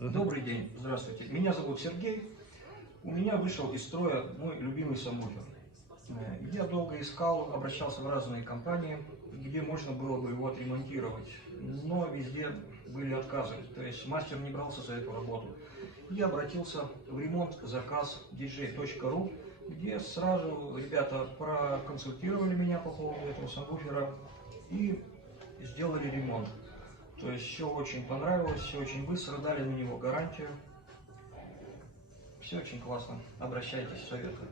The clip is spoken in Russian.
Добрый день, здравствуйте. Меня зовут Сергей. У меня вышел из строя мой любимый сабвуфер. Я долго искал, обращался в разные компании, где можно было бы его отремонтировать, но везде были отказы, то есть мастер не брался за эту работу. Я обратился в ремонт заказ dj.ru, где сразу ребята проконсультировали меня по поводу этого сабвуфера и сделали ремонт. То есть все очень понравилось, все очень быстро, дали на него гарантию. Все очень классно. Обращайтесь, советую.